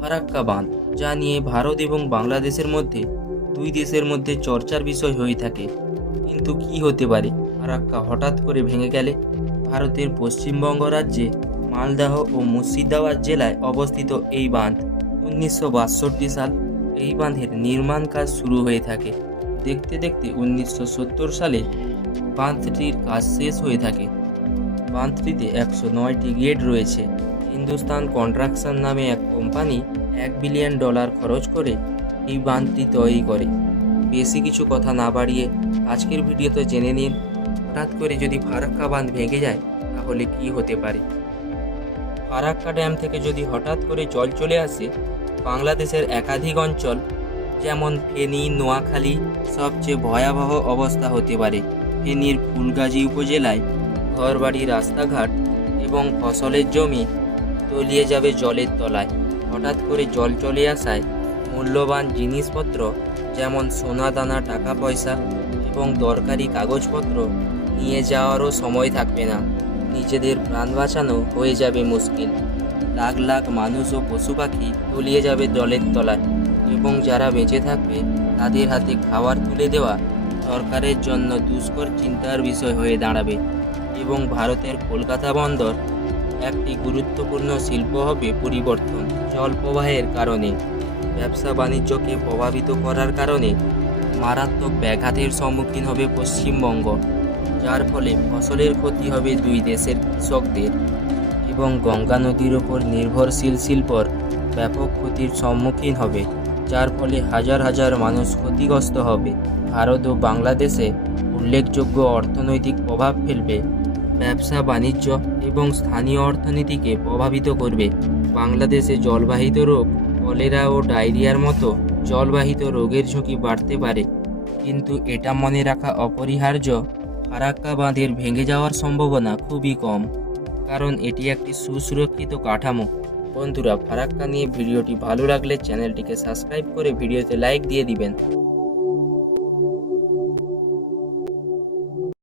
ফারাক্কা বাঁধ, যা নিয়ে ভারত এবং বাংলাদেশের মধ্যে দুই দেশের মধ্যে চর্চার বিষয় হয়ে থাকে। কিন্তু কি হতে পারে ফারাক্কা হঠাৎ করে ভেঙে গেলে? ভারতের পশ্চিমবঙ্গ রাজ্যে মালদহ ও মুর্শিদাবাদ জেলায় অবস্থিত এই বাঁধ 1962 সাল এই বাঁধের নির্মাণ কাজ শুরু হয়ে থাকে। দেখতে দেখতে 1970 সালে বাঁধটির কাজ শেষ হয়ে থাকে। বাঁধটিতে 109টি গেট রয়েছে। হিন্দুস্তান কনস্ট্রাকশন নামে এক কোম্পানি $1 বিলিয়ন খরচ করে এই বাঁধটি তৈরি করে। বেশি কিছু কথা না বাড়িয়ে আজকের ভিডিওতে জেনে নিন, হঠাৎ করে যদি ফারাক্কা বাঁধ ভেঙে যায় তাহলে কি হতে পারে। ফারাক্কা ড্যাম থেকে যদি হঠাৎ করে জল চলে আসে, বাংলাদেশের একাধিক অঞ্চল যেমন ফেনী, নোয়াখালী সবচেয়ে ভয়াবহ অবস্থা হতে পারে। ফেনীর ফুলগাজী উপজেলায় ঘরবাড়ি, রাস্তাঘাট এবং ফসলের জমি তলিয়ে যাবে জলের তলায়। হঠাৎ করে জল চলে আসায় মূল্যবান জিনিসপত্র যেমন সোনা দানা, টাকা পয়সা এবং দরকারি কাগজপত্র নিয়ে যাওয়ারও সময় থাকবে না। নিজেদের প্রাণ বাঁচানো হয়ে যাবে মুশকিল। লাখ লাখ মানুষ ও পশু পাখি তলিয়ে যাবে জলের তলায় এবং যারা বেঁচে থাকবে তাদের হাতে খাবার তুলে দেওয়া সরকারের জন্য দুষ্কর চিন্তার বিষয় হয়ে দাঁড়াবে। এবং ভারতের কলকাতা বন্দর একটি গুরুত্বপূর্ণ শিল্প হবে পরিবর্তন। জল প্রবাহের কারণে ব্যবসা বাণিজ্যকে প্রভাবিত করার কারণে মারাত্মক ব্যাঘাতের সম্মুখীন হবে পশ্চিমবঙ্গ, যার ফলে ফসলের ক্ষতি হবে দুই দেশের কৃষকদের এবং গঙ্গা নদীর ওপর নির্ভরশীল শিল্পর ব্যাপক ক্ষতির সম্মুখীন হবে, যার ফলে হাজার হাজার মানুষ ক্ষতিগ্রস্ত হবে। ভারত ও বাংলাদেশে উল্লেখযোগ্য অর্থনৈতিক প্রভাব ফেলবে, ব্যবসা বাণিজ্য এবং স্থানীয় অর্থনীতিকে প্রভাবিত করবে। বাংলাদেশে জলবাহিত রোগ, কলেরা ও ডায়রিয়ার মতো জলবাহিত রোগের ঝুঁকি বাড়তে পারে। কিন্তু এটা মনে রাখা অপরিহার্য, ফারাক্কা বাঁধের ভেঙে যাওয়ার সম্ভাবনা খুবই কম, কারণ এটি একটি সুসুরক্ষিত কাঠামো। বন্ধুরা, ফারাক্কা নিয়ে ভিডিওটি ভালো লাগলে চ্যানেলটিকে সাবস্ক্রাইব করে ভিডিওতে লাইক দিয়ে দিবেন।